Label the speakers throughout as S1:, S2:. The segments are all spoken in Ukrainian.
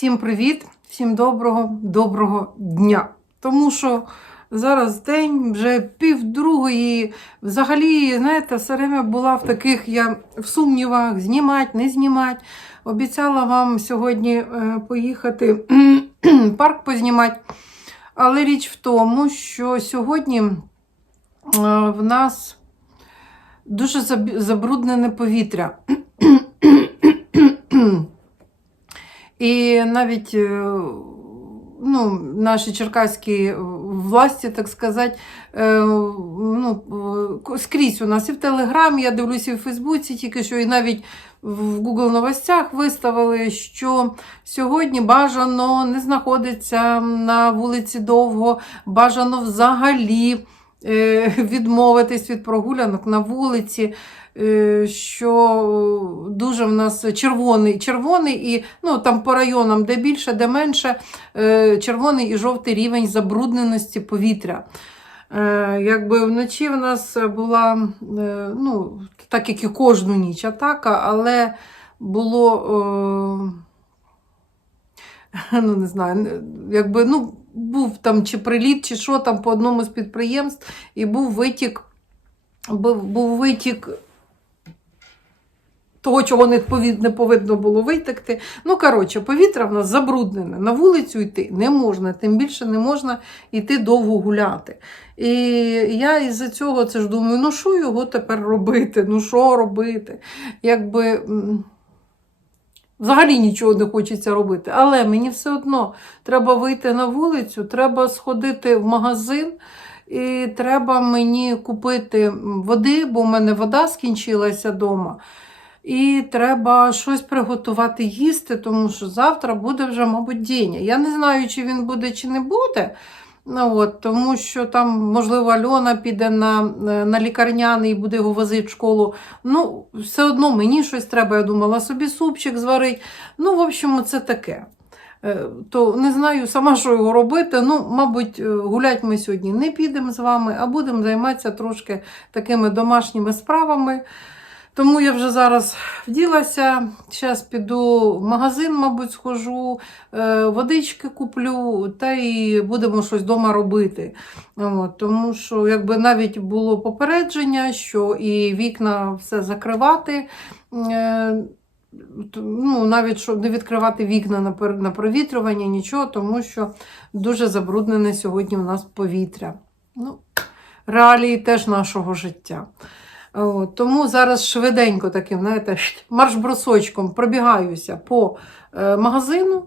S1: Всім привіт, всім доброго, доброго дня. Тому що зараз день вже півдругої. Взагалі, знаєте, все время була в таких я в сумнівах, знімати, не знімати. Обіцяла вам сьогодні е, поїхати парк познімати. Але річ в тому, що сьогодні е, в нас дуже забруднене повітря. І навіть е, ну, наші черкаські власті, так сказати, е, ну, е, скрізь у нас і в Телеграмі, я дивлюся, і в Фейсбуці тільки що, і навіть в Google новостях виставили, що сьогодні бажано не знаходиться на вулиці довго, бажано взагалі е, відмовитись від прогулянок на вулиці. е, Що дуже в нас червоний, червоний і ну там по районам, де більше, де менше, е, червоний і жовтий рівень забрудненості повітря. Е, Якби вночі в нас була, е, ну, так як і кожну ніч атака, але було, е, ну не знаю, якби, ну, був там чи приліт, чи що там по одному з підприємств, і був витік, був, був витік того, чого не повинно було витекти. Ну, коротше, повітря в нас забруднене. На вулицю йти не можна, тим більше не можна йти довго гуляти. І я із-за цього це ж думаю, ну що його тепер робити? Ну що робити? Якби взагалі нічого не хочеться робити. Але мені все одно треба вийти на вулицю, треба сходити в магазин. І треба мені купити води, бо в мене вода скінчилася вдома. І треба щось приготувати їсти, тому що завтра буде вже, мабуть, день. Я не знаю, чи він буде, чи не буде. Ну, от, тому що там, можливо, Альона піде на, на лікарняний і буде його возити в школу. Ну, все одно мені щось треба, я думала, собі супчик зварить. Ну, в общем, це таке. Е, То не знаю сама, що його робити. Ну, мабуть, е, гулять ми сьогодні не підемо з вами, а будемо займатися трошки такими домашніми справами. Тому я вже зараз вділася. Зараз піду в магазин, мабуть, схожу, е, водички куплю, та й будемо щось вдома робити. От, тому що якби навіть було попередження, що і вікна все закривати. Е, Ну, навіть щоб не відкривати вікна на провітрювання, нічого, тому що дуже забруднене сьогодні в нас повітря. Ну, реалії теж нашого життя. Тому зараз швиденько таким, знаєте, марш-бросочком пробігаюся по е, магазину,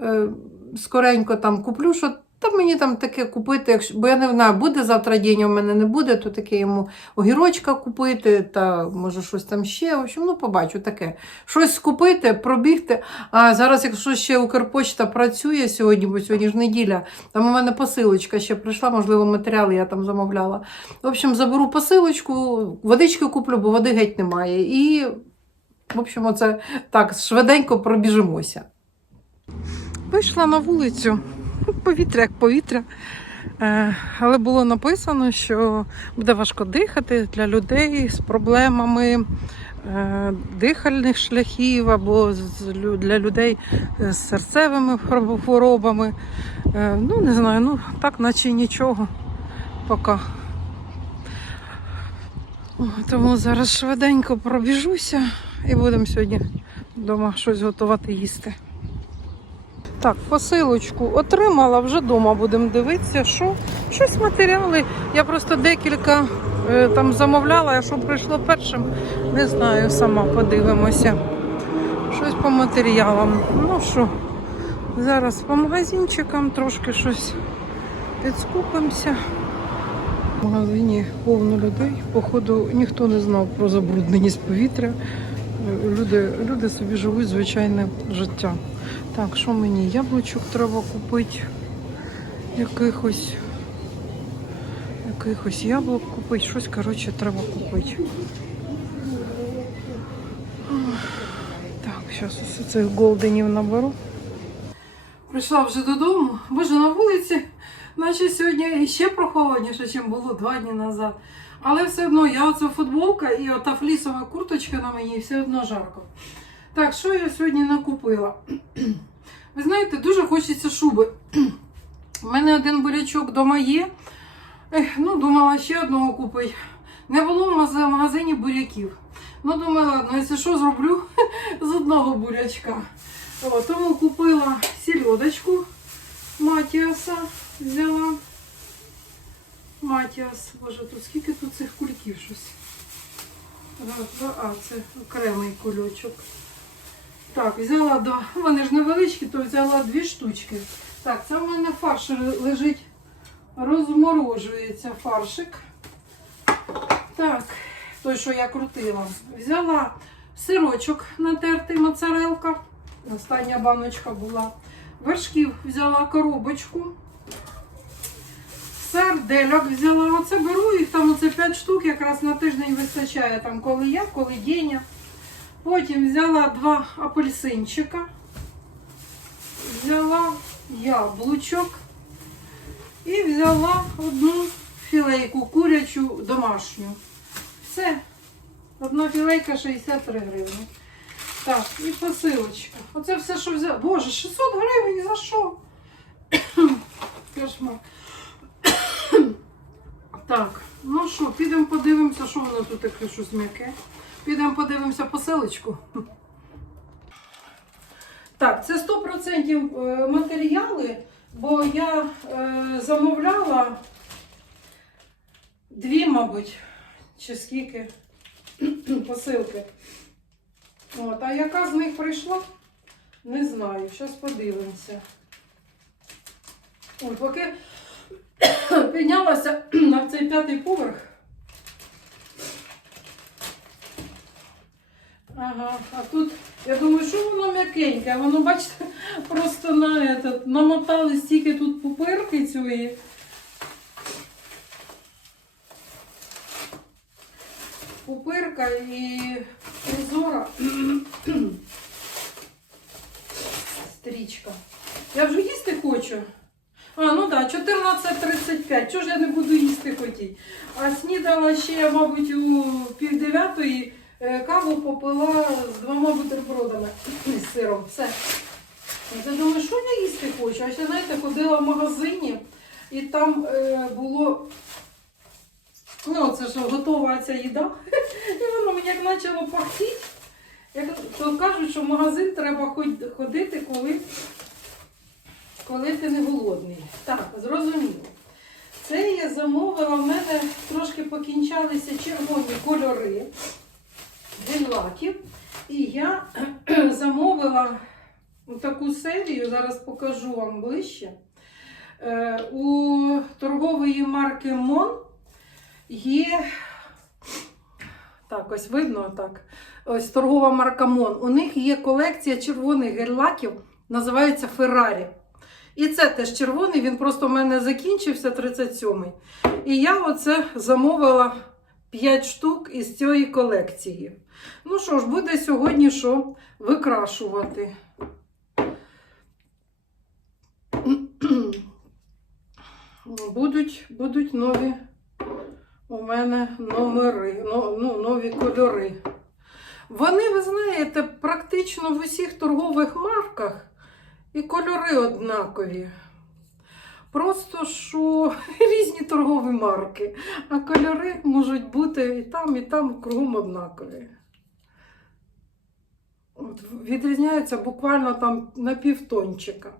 S1: е, скоренько там куплю, що та мені там таке купити, якщо, бо я не знаю, буде завтра день, в мене не буде, то таке йому огірочка купити, та може щось там ще. В общем, ну побачу таке. Щось купити, пробігти. А зараз, якщо ще Укрпочта працює сьогодні, бо сьогодні ж неділя, там у мене посилочка ще прийшла, можливо, матеріали я там замовляла. В общем, заберу посилочку, водички куплю, бо води геть немає. І, в общем, оце так, швиденько пробіжимося. Вийшла на вулицю, повітря як повітря. Е, Але було написано, що буде важко дихати для людей з проблемами е, дихальних шляхів або для людей з серцевими хворобами. Е, Ну, не знаю, ну так, наче нічого поки. Тому зараз швиденько пробіжуся і будемо сьогодні вдома щось готувати їсти. Так, посилочку отримала, вже вдома будемо дивитися, що щось матеріали. Я просто декілька е, там замовляла, а що прийшло першим, не знаю, сама подивимося. Щось по матеріалам. Ну що, зараз по магазинчикам трошки щось підскупимося. В магазині повно людей. Походу, ніхто не знав про забрудненість повітря. Люди, люди собі живуть звичайне життя. Так, що мені? Яблучок треба купити. Якихось. Якихось яблук купити. Щось, коротше, треба купити. Так, зараз усе цих голденів наберу. Прийшла вже додому. Боже, на вулиці, наче сьогодні ще прохолодніше, ніж було два дні назад. Але все одно я оця футболка і ота флісова курточка на мені, все одно жарко. Так, що я сьогодні накупила? Ви знаєте, дуже хочеться шуби. У мене один бурячок вдома є. Ех, ну, думала ще одного купити. Не було в магазині буряків. Ну, думала, ладно, якщо що зроблю з одного бурячка. О, тому купила сільодочку Матіаса. Взяла. Матіас. Боже, тут скільки тут цих кульків щось. А, це окремий кульочок. Так, взяла два. Вони ж невеличкі, то взяла дві штучки. Так, це в мене фарш лежить, розморожується фаршик. Так, той, що я крутила. Взяла сирочок натертий моцарелка. Остання баночка була. Вершків взяла коробочку. Сардельок взяла. Оце беру їх там оце 5 штук, якраз на тиждень вистачає. Там коли я, коли Деня. Потім взяла два апельсинчика. Взяла яблучок. І взяла одну філейку курячу домашню. Все. Одна філейка 63 гривні. Так, і посилочка. Оце все, що взяла. Боже, 600 гривень за що? Кошмар. Так, ну що, підемо подивимося, що воно тут таке щось м'яке. Підемо подивимося посилочку. Так, це 100% е, матеріали, бо я е, замовляла дві, мабуть, чи скільки посилки. От, а яка з них прийшла? Не знаю. Зараз подивимося. Ой, поки піднялася на цей п'ятий поверх. Ага, а тут, я думаю, що воно м'якеньке, воно, бачите, просто на этот, намотали стільки тут пупирки цієї. Пупирка і прозора стрічка. Я вже їсти хочу. А, ну так, да, 14.35. Чого ж я не буду їсти хотіти? А снідала ще, мабуть, у пів дев'ятої е, каву попила з двома бутербродами з сиром. Все. Я думаю, що я їсти хочу? А ще, знаєте, ходила в магазині і там е, було. Ну, це ж готова ця їда. І воно мені як почало пахтіти. Як, то кажуть, що в магазин треба ходити, коли, коли ти не голодний. Так, зрозуміло. Це я замовила, в мене трошки покінчалися червоні кольори гель-лаків. І я замовила таку серію, зараз покажу вам ближче. Е, У торгової марки Мон є. Так, ось видно так. Ось торгова марка Мон. У них є колекція червоних гель-лаків, називається Феррарі. І це теж червоний, він просто в мене закінчився 37-й. І я оце замовила 5 штук із цієї колекції. Ну що ж, буде сьогодні що викрашувати. Будуть, будуть нові у мене номери, ну, ну, нові кольори. Вони, ви знаєте, практично в усіх торгових марках і кольори однакові. Просто що різні торгові марки, а кольори можуть бути і там, і там кругом однакові. От, відрізняються буквально там на півтончика.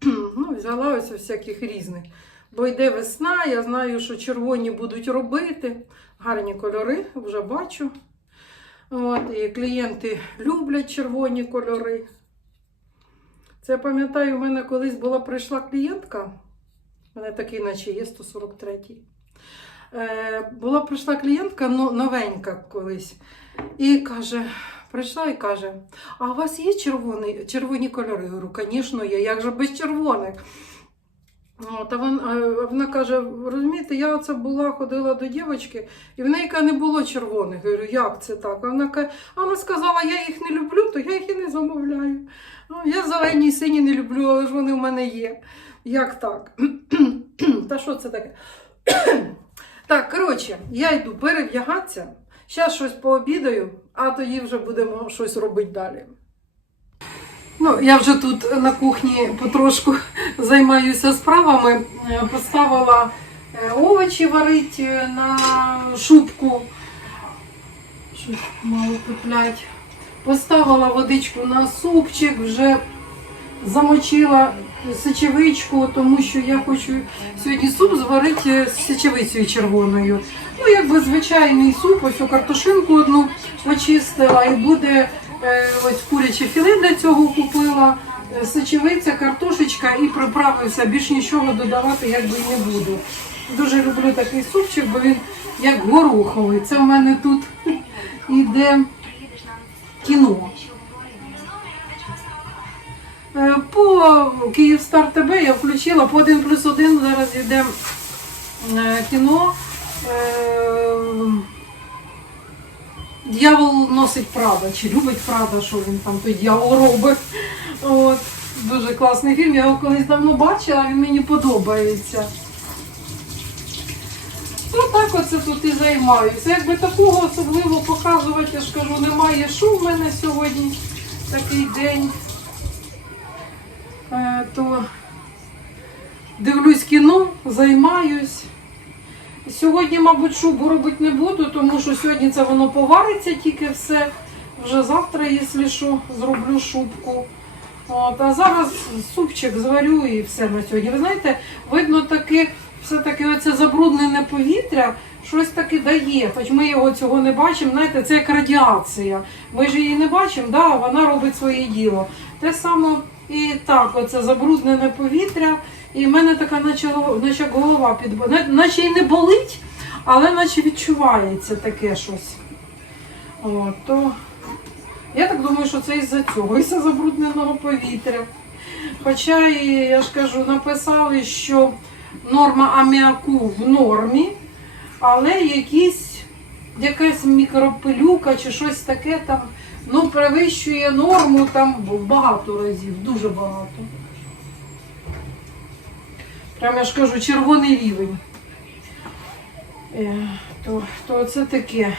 S1: ну, взяла ось всяких різних. Бо йде весна, я знаю, що червоні будуть робити. Гарні кольори, вже бачу. От, і клієнти люблять червоні кольори. Це я пам'ятаю, у мене колись була прийшла клієнтка. У мене такий, наче є 143-й. Е, була прийшла клієнтка новенька колись. І каже, прийшла і каже: А у вас є червоні, червоні кольори? Я говорю, звісно, є, як же без червоних. От, а вона, вона каже: розумієте, я оце була, ходила до дівчинки, і в неї каже, не було червоних. Я говорю, як це так? А вона каже, а вона сказала, я їх не люблю, то я їх і не замовляю. Ну, я зелені і сині не люблю, але ж вони в мене є. Як так? Та що це таке? так, коротше, я йду перевдягатися. Зараз щось пообідаю, а тоді вже будемо щось робити далі. Ну, я вже тут на кухні потрошку займаюся справами. Е, Поставила е, овочі варити на шубку. Щось мало куплять. Поставила водичку на супчик, вже замочила сечевичку, тому що я хочу сьогодні суп зварити з сечевицею червоною. Ну, якби звичайний суп, ось у картошинку одну почистила і буде е, ось куряче філе для цього купила. е, Сечевиця, картошечка і приправи все. Більш нічого додавати якби і не буду. Дуже люблю такий супчик, бо він як гороховий. Це в мене тут іде кіно. Е, По Київстар ТБ я включила по 1 плюс 1 зараз йде е, кіно. Дьявол носить Прада, чи любить Прада, що він там той дьявол робить. От. Дуже класний фільм. Я його колись давно бачила, він мені подобається. Ну так оце тут і займаюся. Якби такого особливо показувати, я ж кажу, немає що в мене сьогодні такий день. Е, то дивлюсь кіно, займаюсь. Сьогодні, мабуть, шубу робити не буду, тому що сьогодні це воно повариться тільки все. Вже завтра, якщо що, зроблю шубку. От, а зараз супчик зварю і все на сьогодні. Ви знаєте, видно таки, все-таки оце забруднене повітря щось таки дає. Хоч ми його цього не бачимо, знаєте, це як радіація. Ми ж її не бачимо, да, вона робить своє діло. Те саме і так, оце забруднене повітря. І в мене така, наче, наче голова під наче і не болить, але наче відчувається таке щось. От, то я так думаю, що це із-за цього, із-за забрудненого повітря. Хоча, я ж кажу, написали, що норма аміаку в нормі, але якісь, якась мікропилюка чи щось таке там ну, перевищує норму там багато разів, дуже багато. Прямо я ж кажу, червоний рівень. Е, то, то це таке.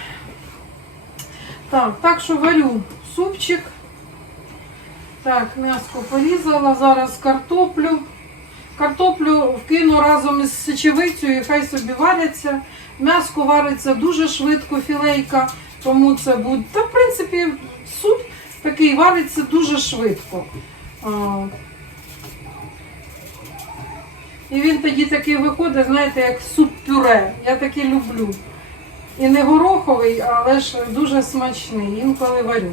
S1: Так, так що варю супчик. Так, м'яско порізала, зараз картоплю. Картоплю вкину разом із сечевицею, і хай собі варяться. М'яско вариться дуже швидко, філейка, тому це буде. Та, в принципі, суп такий вариться дуже швидко. І він тоді такий виходить, знаєте, як суп-пюре. Я таке люблю. І не гороховий, але ж дуже смачний. Інколи варю.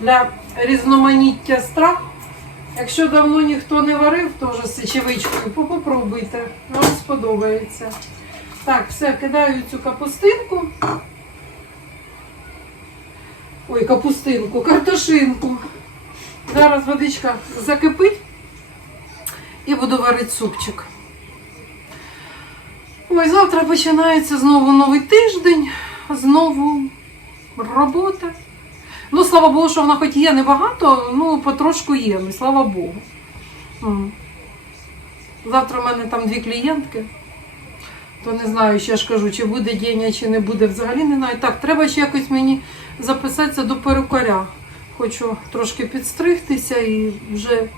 S1: Для різноманіття страв. Якщо давно ніхто не варив, теж з сечевичкою, попробуйте. Вам сподобається. Так, все, кидаю цю капустинку. Ой, капустинку, картошинку. Зараз водичка закипить і буду варити супчик. Ой, завтра починається знову новий тиждень, знову робота. Ну, слава Богу, що вона хоч є небагато, ну потрошку є, ну, слава Богу. Завтра в мене там дві клієнтки. То не знаю, ще ж кажу, чи буде день, чи не буде. Взагалі не знаю. Так, треба ще якось мені записатися до перукаря. Хочу трошки підстригтися і вже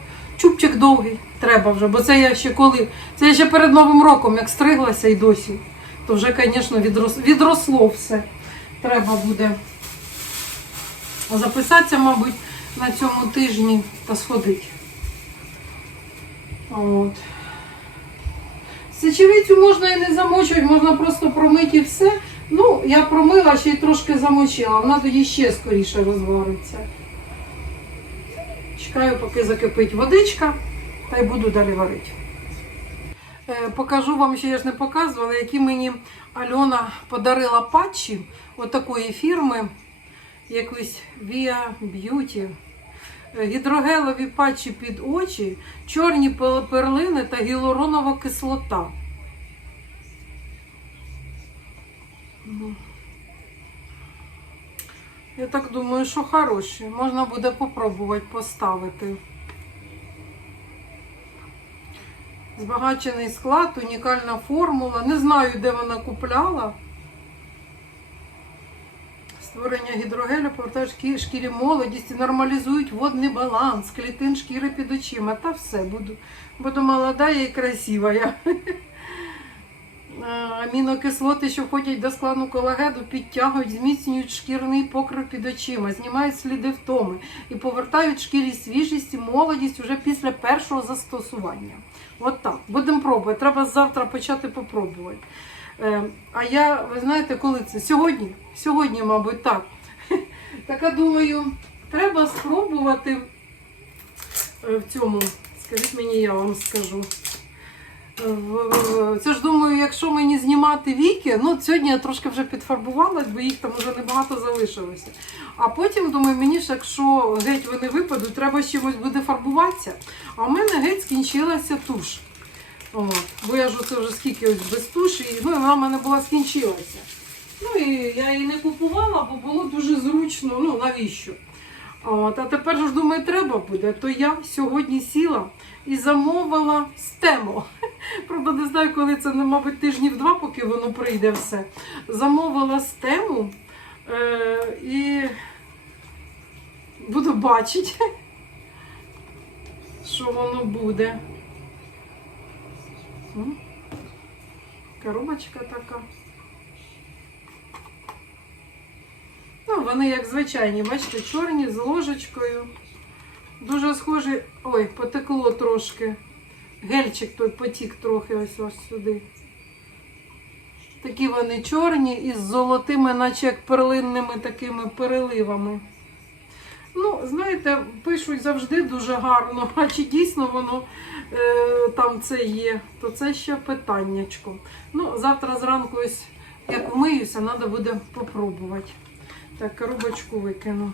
S1: чубчик довгий треба вже. Бо це я ще коли. Це я ще перед Новим роком, як стриглася і досі. То вже, звісно, відрос, відросло все. Треба буде записатися, мабуть, на цьому тижні та сходити. От. Сечевицю можна і не замочувати, можна просто промити все. Ну, я промила, ще й трошки замочила, вона тоді ще скоріше розвариться. Чекаю, поки закипить водичка, та й буду далі варити. Е, Покажу вам, що я ж не показувала, які мені Альона подарила патчі отакої фірми, якусь Via Beauty. Е, Гідрогелові патчі під очі, чорні перлини та гіалуронова кислота. Я так думаю, що хороші. Можна буде попробувати поставити. Збагачений склад, унікальна формула. Не знаю, де вона купляла. Створення гідрогелю повертають шкі- шкірі молодість і нормалізують водний баланс, клітин шкіри під очима. Та все, буду, буду молода і красива. Я. Е, Амінокислоти, що входять до складу колагену, підтягують, зміцнюють шкірний покрив під очима, знімають сліди втоми і повертають шкірі свіжість і молодість уже після першого застосування. От так. Будемо пробувати. Треба завтра почати попробувати. Е, а я, ви знаєте, коли це? Сьогодні? Сьогодні, мабуть, так. Так я думаю, треба спробувати в цьому. Скажіть мені, я вам скажу. Це ж думаю, якщо мені знімати віки, ну сьогодні я трошки вже підфарбувалась, бо їх там вже небагато залишилося. А потім думаю, мені ж, якщо геть вони випадуть, треба чимось буде фарбуватися. А в мене геть скінчилася туш. От. Бо я ж оце вже скільки ось без туші, і, ну вона в мене була скінчилася. Ну і я її не купувала, бо було дуже зручно. Ну навіщо? От, а тепер ж думаю, треба буде. То я сьогодні сіла і замовила стемо. Правда, не знаю, коли це, ну, мабуть, тижнів два, поки воно прийде все. Замовила стему е, і буду бачити, що воно буде. Коробочка така. Ну, вони як звичайні, бачите, чорні з ложечкою. Дуже схожі. Ой, потекло трошки. Гельчик той потік трохи ось ось сюди. Такі вони чорні із золотими, наче як перлинними такими переливами. Ну, знаєте, пишуть завжди дуже гарно, а чи дійсно воно е, там це є, то це ще питаннячко. Ну, завтра зранку ось як вмиюся, треба буде попробувати. Так, коробочку викину.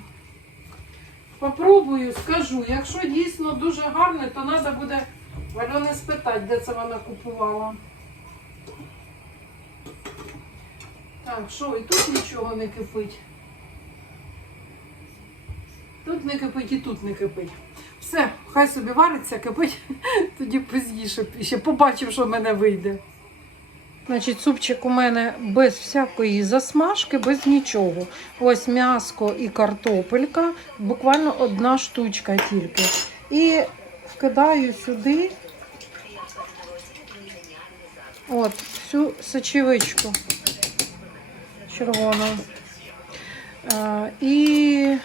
S1: Попробую, скажу. Якщо дійсно дуже гарне, то треба буде Альони спитати, де це вона купувала. Так, що, і тут нічого не кипить. Тут не кипить і тут не кипить. Все, хай собі вариться, кипить, тоді пізніше ще побачив, що в мене вийде. Значить, супчик у мене без всякої засмажки, без нічого. Ось м'яско і картопелька, буквально одна штучка тільки. І вкидаю сюди от всю сочевичку червону. Е, і,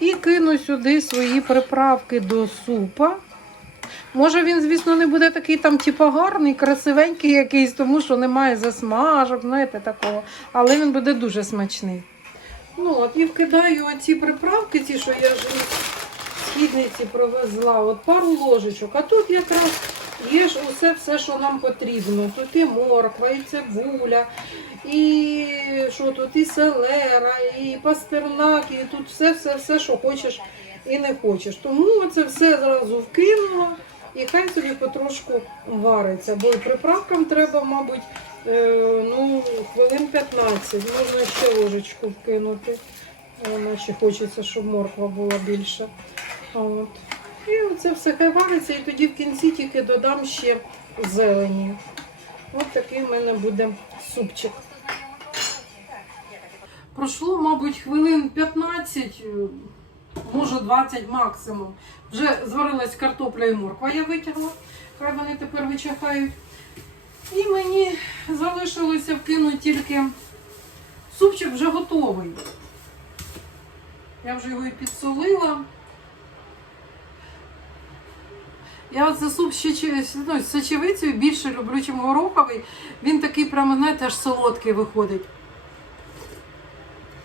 S1: і кину сюди свої приправки до супа. Може він, звісно, не буде такий там, типу, гарний, красивенький якийсь, тому що немає засмажок, знаєте, такого. Але він буде дуже смачний. Ну, от і вкидаю оці приправки, ті, що я східниці привезла, от пару ложечок. А тут якраз є ж усе, все, що нам потрібно. Тут і морква, і цибуля, і що тут, і селера, і пастернак, і тут все, все, все, що хочеш і не хочеш. Тому це все зразу вкинула і хай собі потрошку вариться. Бо приправкам треба, мабуть, е, ну, хвилин 15. Можна ще ложечку вкинути. Наче хочеться, щоб морква була більше. От. І оце все хай вариться, і тоді в кінці тільки додам ще зелені. Ось такий в мене буде супчик. Пройшло, мабуть, хвилин 15, е, може 20 максимум. Вже зварилась картопля і морква, я витягла. Хай вони тепер вичахають. І мені залишилося вкинути тільки супчик вже готовий. Я вже його і підсолила. Я оце суп ну, з сочевицею більше люблю, чим гороховий. Він такий прямо, знаєте, аж солодкий виходить.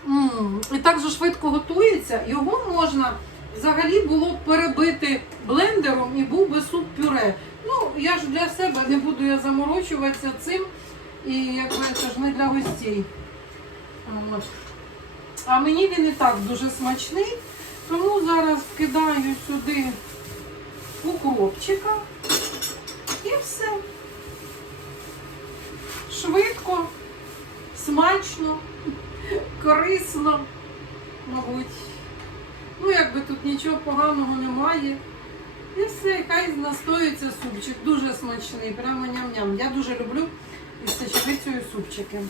S1: М, І так же швидко готується. Його можна взагалі було б перебити блендером і був би суп пюре. Ну, я ж для себе не буду я заморочуватися цим. І якби це ж не для гостей. А мені він і так дуже смачний, тому зараз вкидаю сюди укропчика і все. Швидко, смачно, корисно, мабуть. Ну, якби тут нічого поганого немає. І все, хай настоюється супчик. Дуже смачний, прямо ням-ням. Я дуже люблю із сечевицею супчики.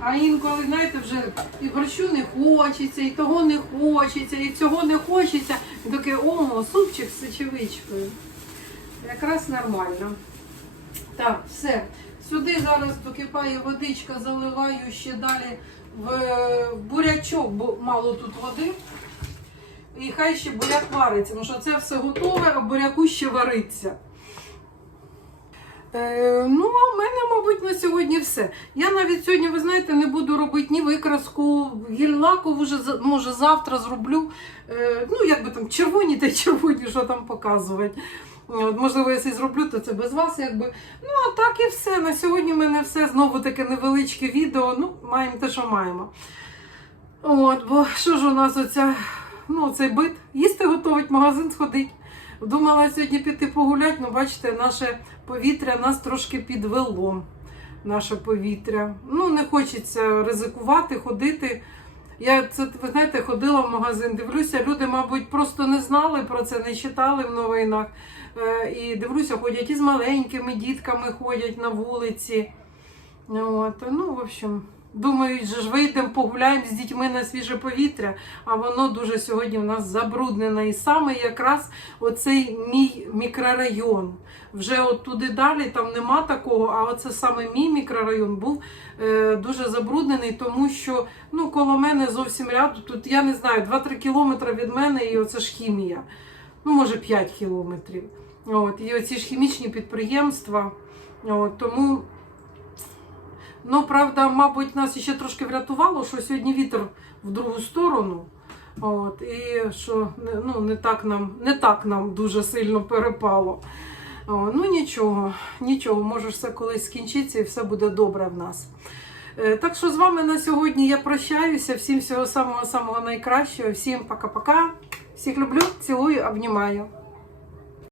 S1: А інколи, знаєте, вже і борщу не хочеться, і того не хочеться, і цього не хочеться. Таке, о, супчик з сечевичкою. Якраз нормально. Так, все. Сюди зараз докипає водичка, заливаю ще далі в е, бурячок, бо мало тут води. І хай ще буряк вариться, тому що це все готове, а буряку ще вариться. Е, ну, а в мене, мабуть, на сьогодні все. Я навіть сьогодні, ви знаєте, не буду робити ні викраску, гіль-лаку вже може завтра зроблю. Е, ну, як би там червоні та червоні, що там показувати. От, можливо, якщо зроблю, то це без вас, якби. Ну, а так і все. На сьогодні в мене все. Знову таке невеличке відео. Ну, маємо те, що маємо. От, бо що ж у нас оця, ну, цей бит? Їсти готовить, магазин сходить. Думала сьогодні піти погуляти, але бачите, наше повітря нас трошки підвело. Наше повітря. Ну, не хочеться ризикувати, ходити. Я це, ви знаєте, ходила в магазин, дивлюся, люди, мабуть, просто не знали про це, не читали в новинах. Е, І дивлюся, ходять із маленькими дітками ходять на вулиці. От, ну, в общем, думаю, же ж вийдемо, погуляємо з дітьми на свіже повітря, а воно дуже сьогодні в нас забруднене. І саме якраз оцей мій мікрорайон. Вже от туди далі там нема такого, а оце саме мій мікрорайон був е, дуже забруднений, тому що ну, коло мене зовсім рядом, тут я не знаю, 2-3 кілометри від мене, і оце ж хімія. Ну, може, 5 кілометрів. От, і оці ж хімічні підприємства. От, тому, ну, правда, мабуть, нас ще трошки врятувало, що сьогодні вітер в другу сторону. От, і що ну, не, так нам, не так нам дуже сильно перепало. О, ну нічого, нічого, може все колись скінчиться і все буде добре в нас. Е, Так що з вами на сьогодні я прощаюся. Всім всього самого самого найкращого. Всім пока-пока. Всіх люблю, цілую, обнімаю.